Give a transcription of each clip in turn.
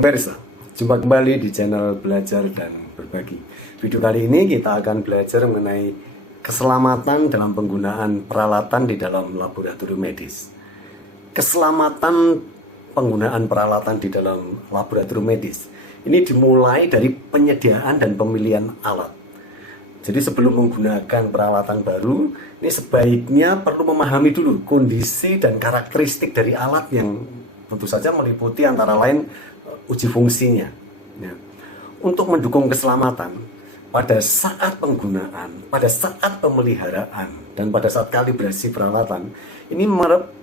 Pemirsa, jumpa kembali di channel Belajar dan Berbagi. Video kali ini kita akan belajar mengenai keselamatan dalam penggunaan peralatan di dalam laboratorium medis. Keselamatan penggunaan peralatan di dalam laboratorium medis ini dimulai dari penyediaan dan pemilihan alat. Jadi sebelum menggunakan peralatan baru, ini sebaiknya perlu memahami dulu kondisi dan karakteristik dari alat yang tentu saja meliputi antara lain uji fungsinya. Ya. Untuk mendukung keselamatan pada saat penggunaan, pada saat pemeliharaan, dan pada saat kalibrasi peralatan, ini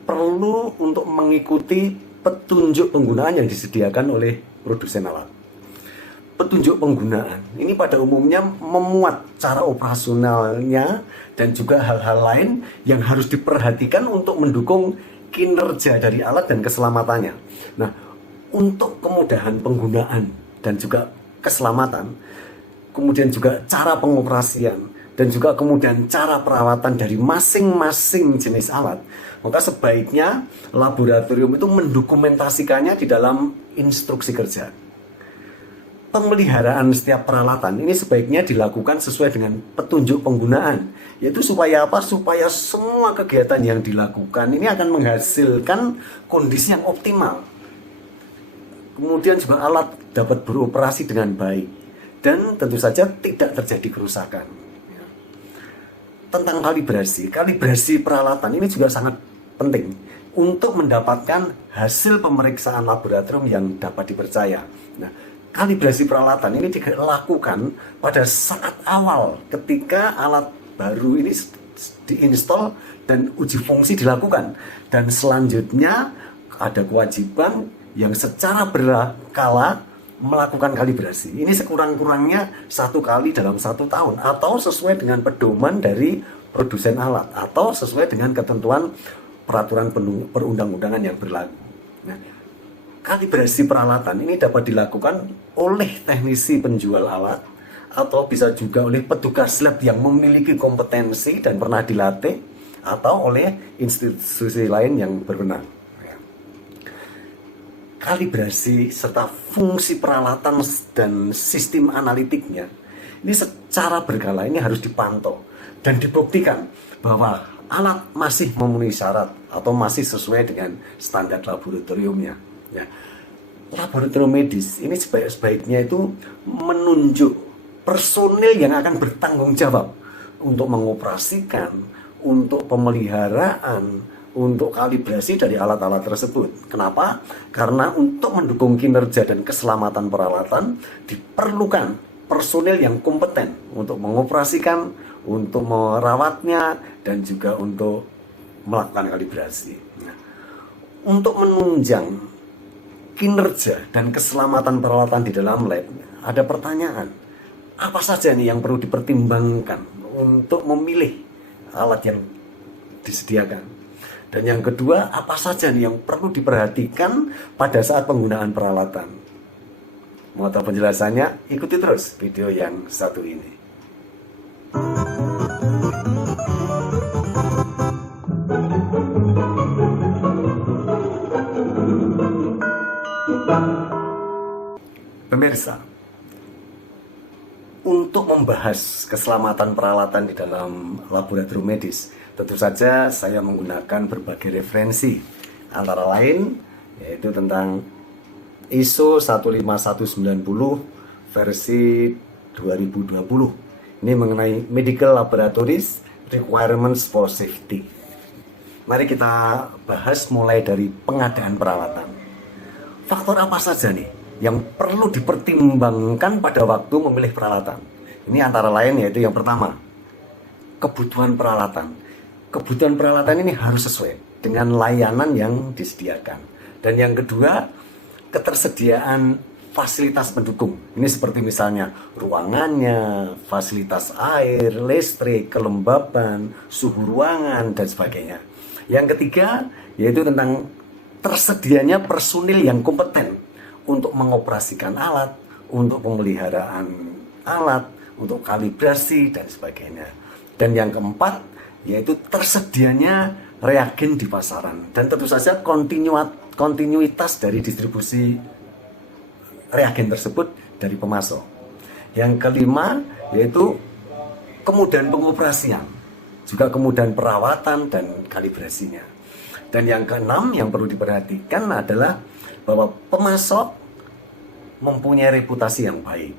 perlu untuk mengikuti petunjuk penggunaan yang disediakan oleh produsen alat. Petunjuk penggunaan ini pada umumnya memuat cara operasionalnya dan juga hal-hal lain yang harus diperhatikan untuk mendukung kinerja dari alat dan keselamatannya. Nah, untuk kemudahan penggunaan dan juga keselamatan, kemudian juga cara pengoperasian dan juga kemudian cara perawatan dari masing-masing jenis alat, maka sebaiknya laboratorium itu mendokumentasikannya di dalam instruksi kerja. Pemeliharaan setiap peralatan ini sebaiknya dilakukan sesuai dengan petunjuk penggunaan, yaitu supaya apa? Supaya semua kegiatan yang dilakukan ini akan menghasilkan kondisi yang optimal. Kemudian juga alat dapat beroperasi dengan baik dan tentu saja tidak terjadi kerusakan. Tentang kalibrasi peralatan ini juga sangat penting untuk mendapatkan hasil pemeriksaan laboratorium yang dapat dipercaya. Nah, kalibrasi peralatan ini dilakukan pada saat awal ketika alat baru ini diinstal dan uji fungsi dilakukan, dan selanjutnya ada kewajiban yang secara berkala melakukan kalibrasi. Ini sekurang-kurangnya 1 kali dalam 1 tahun, atau sesuai dengan pedoman dari produsen alat, atau sesuai dengan ketentuan peraturan perundang-undangan yang berlaku. Nah, kalibrasi peralatan ini dapat dilakukan oleh teknisi penjual alat, atau bisa juga oleh petugas lab yang memiliki kompetensi dan pernah dilatih, atau oleh institusi lain yang berwenang. Kalibrasi serta fungsi peralatan dan sistem analitiknya ini secara berkala ini harus dipantau dan dibuktikan bahwa alat masih memenuhi syarat atau masih sesuai dengan standar laboratoriumnya. Ya. Laboratorium medis ini sebaiknya itu menunjuk personil yang akan bertanggung jawab untuk mengoperasikan, untuk pemeliharaan, untuk kalibrasi dari alat-alat tersebut. Kenapa? Karena untuk mendukung kinerja dan keselamatan peralatan diperlukan personil yang kompeten untuk mengoperasikan, untuk merawatnya, dan juga untuk melakukan kalibrasi. Nah, untuk menunjang kinerja dan keselamatan peralatan di dalam lab, ada pertanyaan, apa saja nih yang perlu dipertimbangkan untuk memilih alat yang disediakan? Dan yang kedua, apa saja nih yang perlu diperhatikan pada saat penggunaan peralatan? Mau tahu penjelasannya? Ikuti terus video yang satu ini. Pemirsa, untuk membahas keselamatan peralatan di dalam laboratorium medis, tentu saja saya menggunakan berbagai referensi, antara lain yaitu tentang ISO 15190 versi 2020. Ini mengenai Medical Laboratories Requirements for Safety. Mari kita bahas mulai dari pengadaan peralatan. Faktor apa saja nih yang perlu dipertimbangkan pada waktu memilih peralatan? Ini antara lain yaitu yang pertama, kebutuhan peralatan. Kebutuhan peralatan ini harus sesuai dengan layanan yang disediakan. Dan yang kedua, ketersediaan fasilitas pendukung. Ini seperti misalnya ruangannya, fasilitas air, listrik, kelembaban, suhu ruangan, dan sebagainya. Yang ketiga, yaitu tentang tersedianya personil yang kompeten untuk mengoperasikan alat, untuk pemeliharaan alat, untuk kalibrasi, dan sebagainya. Dan yang keempat, yaitu tersedianya reagen di pasaran, dan tentu saja kontinuitas dari distribusi reagen tersebut dari pemasok. Yang kelima yaitu kemudahan pengoperasian, juga kemudahan perawatan dan kalibrasinya. Dan yang keenam yang perlu diperhatikan adalah bahwa pemasok mempunyai reputasi yang baik.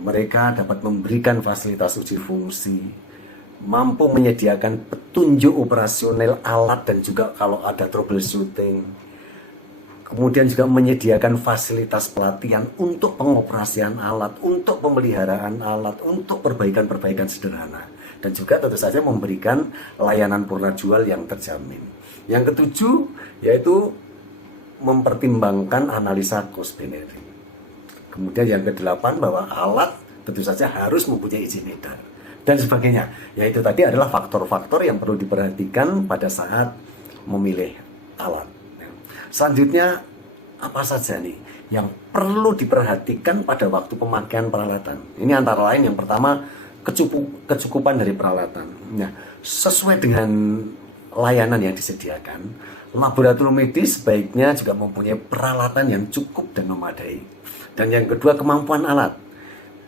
Mereka dapat memberikan fasilitas uji fungsi, mampu menyediakan petunjuk operasional alat dan juga kalau ada troubleshooting. Kemudian juga menyediakan fasilitas pelatihan untuk pengoperasian alat, untuk pemeliharaan alat, untuk perbaikan-perbaikan sederhana. Dan juga tentu saja memberikan layanan purna jual yang terjamin. Yang ketujuh yaitu mempertimbangkan analisa cost benefit. Kemudian yang kedelapan bahwa alat tentu saja harus mempunyai izin edar dan sebagainya. Yaitu tadi adalah faktor-faktor yang perlu diperhatikan pada saat memilih alat. Selanjutnya apa saja nih yang perlu diperhatikan pada waktu pemakaian peralatan? Ini antara lain yang pertama kecukupan dari peralatan. Nah, sesuai dengan layanan yang disediakan, laboratorium medis sebaiknya juga mempunyai peralatan yang cukup dan memadai. Dan yang kedua, kemampuan alat.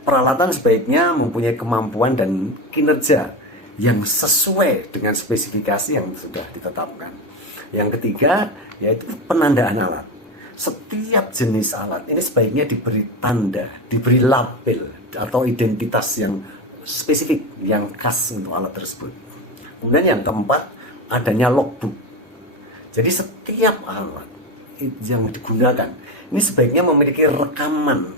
Peralatan sebaiknya mempunyai kemampuan dan kinerja yang sesuai dengan spesifikasi yang sudah ditetapkan. Yang ketiga, yaitu penandaan alat. Setiap jenis alat ini sebaiknya diberi tanda, diberi label atau identitas yang spesifik, yang khas untuk alat tersebut. Kemudian yang keempat, adanya logbook. Jadi setiap alat yang digunakan ini sebaiknya memiliki rekaman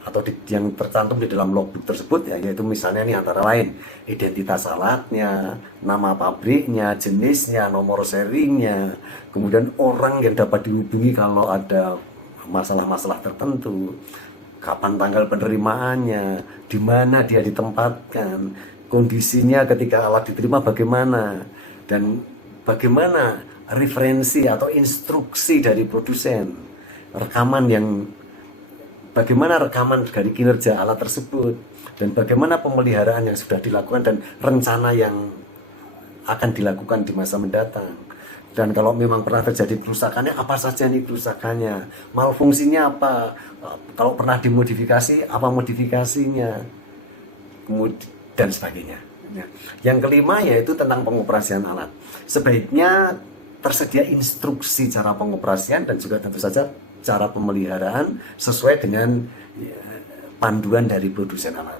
atau yang tercantum di dalam logbook tersebut, ya, yaitu misalnya ini antara lain identitas alatnya, nama pabriknya, jenisnya, nomor serinya, kemudian orang yang dapat dihubungi kalau ada masalah-masalah tertentu, kapan tanggal penerimaannya, di mana dia ditempatkan, kondisinya ketika alat diterima bagaimana, dan bagaimana referensi atau instruksi dari produsen, bagaimana rekaman dari kinerja alat tersebut, dan bagaimana pemeliharaan yang sudah dilakukan dan rencana yang akan dilakukan di masa mendatang. Dan kalau memang pernah terjadi kerusakannya, apa saja nih kerusakannya, malfungsinya apa, kalau pernah dimodifikasi, apa modifikasinya, dan sebagainya. Yang kelima yaitu tentang pengoperasian alat. Sebaiknya tersedia instruksi cara pengoperasian dan juga tentu saja cara pemeliharaan sesuai dengan panduan dari produsen alat.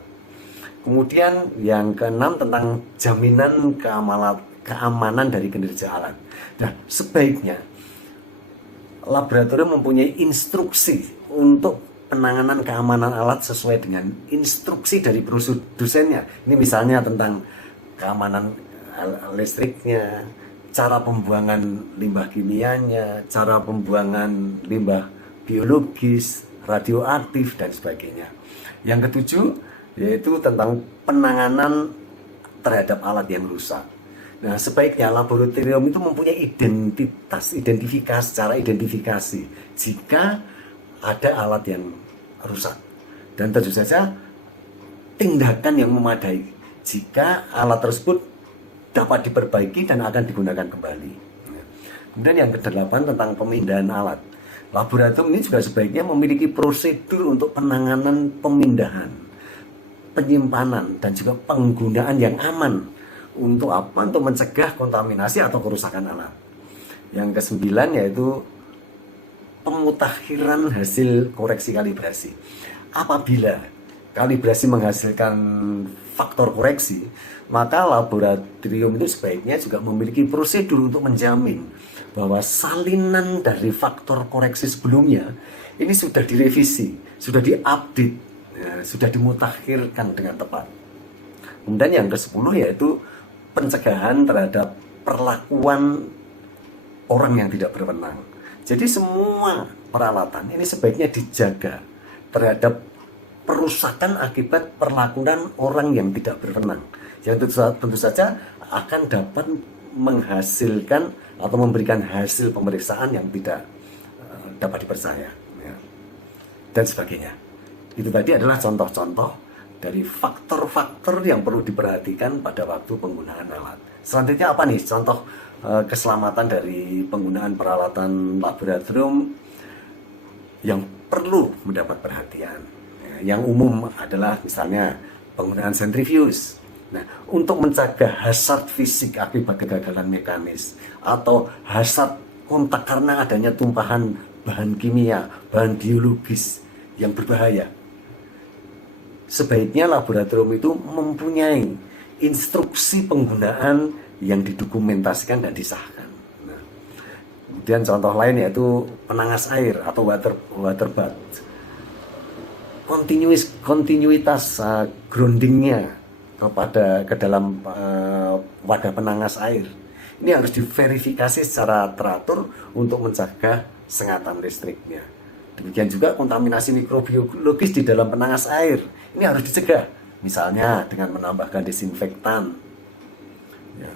Kemudian yang keenam tentang jaminan keamanan dari kinerja alat. Nah, sebaiknya laboratorium mempunyai instruksi untuk penanganan keamanan alat sesuai dengan instruksi dari produsennya. Ini misalnya tentang keamanan listriknya, cara pembuangan limbah kimianya, cara pembuangan limbah biologis, radioaktif, dan sebagainya. Yang ketujuh yaitu tentang penanganan terhadap alat yang rusak. Nah, sebaiknya laboratorium itu mempunyai cara identifikasi jika ada alat yang rusak. Dan tentu saja tindakan yang memadai jika alat tersebut dapat diperbaiki dan akan digunakan kembali. Kemudian yang kedelapan tentang pemindahan alat. Laboratorium ini juga sebaiknya memiliki prosedur untuk penanganan pemindahan, penyimpanan, dan juga penggunaan yang aman. Untuk apa? Untuk mencegah kontaminasi atau kerusakan alat. Yang kesembilan yaitu pemutakhiran hasil koreksi kalibrasi. Apabila kalibrasi menghasilkan faktor koreksi, maka laboratorium itu sebaiknya juga memiliki prosedur untuk menjamin bahwa salinan dari faktor koreksi sebelumnya ini sudah direvisi, sudah diupdate, ya, sudah dimutakhirkan dengan tepat. Kemudian yang ke-10 yaitu pencegahan terhadap perlakuan orang yang tidak berwenang. Jadi semua peralatan ini sebaiknya dijaga terhadap perusakan akibat perlakuan orang yang tidak berwenang, yang tentu saja akan dapat menghasilkan atau memberikan hasil pemeriksaan yang tidak dapat dipercaya, ya, dan sebagainya. Itu tadi adalah contoh-contoh dari faktor-faktor yang perlu diperhatikan pada waktu penggunaan alat. Selanjutnya apa nih contoh keselamatan dari penggunaan peralatan laboratorium yang perlu mendapat perhatian. Yang umum adalah misalnya penggunaan sentrifuge. Nah, untuk mencegah hazard fisik akibat kegagalan mekanis atau hazard kontak karena adanya tumpahan bahan kimia, bahan biologis yang berbahaya, sebaiknya laboratorium itu mempunyai instruksi penggunaan yang didokumentasikan dan disahkan. Nah, kemudian contoh lain yaitu penangas air atau water bath. Kontinuitas groundingnya ke dalam wadah penangas air ini harus diverifikasi secara teratur untuk mencegah sengatan listriknya. Demikian juga kontaminasi mikrobiologis di dalam penangas air ini harus dicegah, misalnya dengan menambahkan desinfektan. Ya.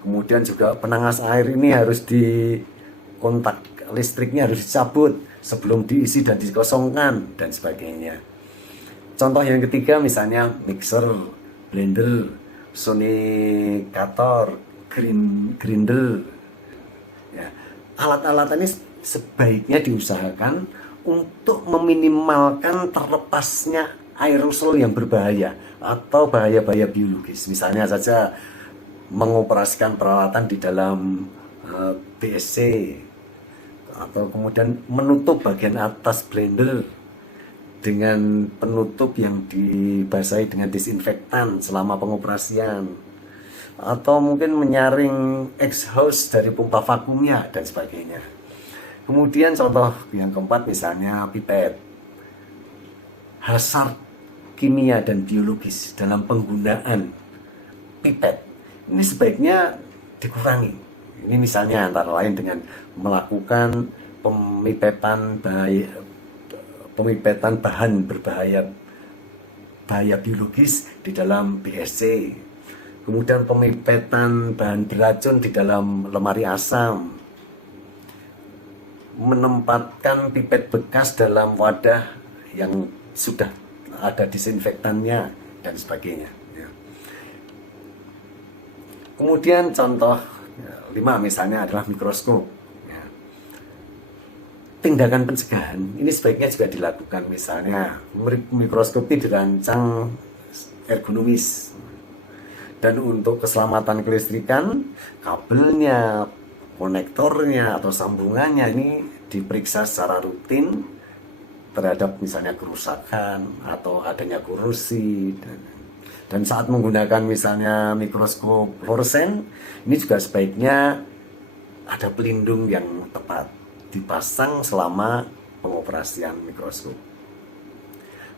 Kemudian juga penangas air ini harus kontak listriknya harus dicabut sebelum diisi dan dikosongkan dan sebagainya. Contoh yang ketiga misalnya mixer, blender, sonicator, grinder. Ya. Alat-alat ini sebaiknya diusahakan untuk meminimalkan terlepasnya aerosol yang berbahaya atau bahaya-bahaya biologis. Misalnya saja mengoperasikan peralatan di dalam BSC atau kemudian menutup bagian atas blender dengan penutup yang dibasahi dengan disinfektan selama pengoperasian, atau mungkin menyaring exhaust dari pompa vakumnya dan sebagainya. Kemudian contoh yang keempat misalnya pipet. Hazard kimia dan biologis dalam penggunaan pipet ini sebaiknya dikurangi. Ini misalnya antara lain dengan melakukan pemipetan bahan berbahaya biologis di dalam BSC. Kemudian pemipetan bahan beracun di dalam lemari asam. Menempatkan pipet bekas dalam wadah yang sudah ada disinfektannya dan sebagainya. Ya. Kemudian contoh 5 misalnya adalah mikroskop. Ya. Tindakan pencegahan ini sebaiknya juga dilakukan, misalnya mikroskop ini dirancang ergonomis dan untuk keselamatan kelistrikan kabelnya, konektornya atau sambungannya ini diperiksa secara rutin terhadap misalnya kerusakan atau adanya korosi. Dan saat menggunakan misalnya mikroskop fluoresen ini juga sebaiknya ada pelindung yang tepat dipasang selama pengoperasian mikroskop.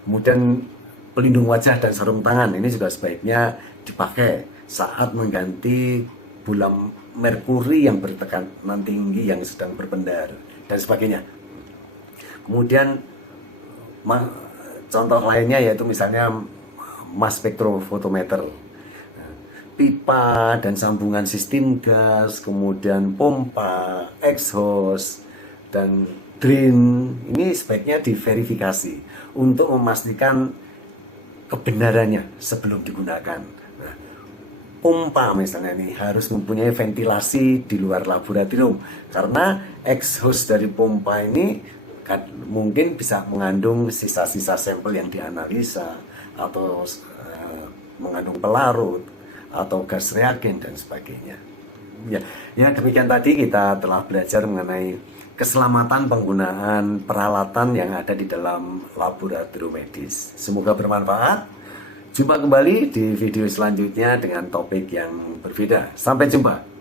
Kemudian pelindung wajah dan sarung tangan ini juga sebaiknya dipakai saat mengganti bulan merkuri yang bertekanan tinggi yang sedang berpendar dan sebagainya. Kemudian contoh lainnya yaitu misalnya mass spectrophotometer, pipa dan sambungan sistem gas, kemudian pompa, exhaust, dan drain ini sebaiknya diverifikasi untuk memastikan kebenarannya sebelum digunakan. Nah, pompa misalnya ini harus mempunyai ventilasi di luar laboratorium karena exhaust dari pompa ini mungkin bisa mengandung sisa-sisa sampel yang dianalisa atau mengandung pelarut atau gas reagen dan sebagainya. Ya demikian tadi kita telah belajar mengenai keselamatan penggunaan peralatan yang ada di dalam laboratorium medis. Semoga bermanfaat. Jumpa kembali di video selanjutnya dengan topik yang berbeda. Sampai jumpa.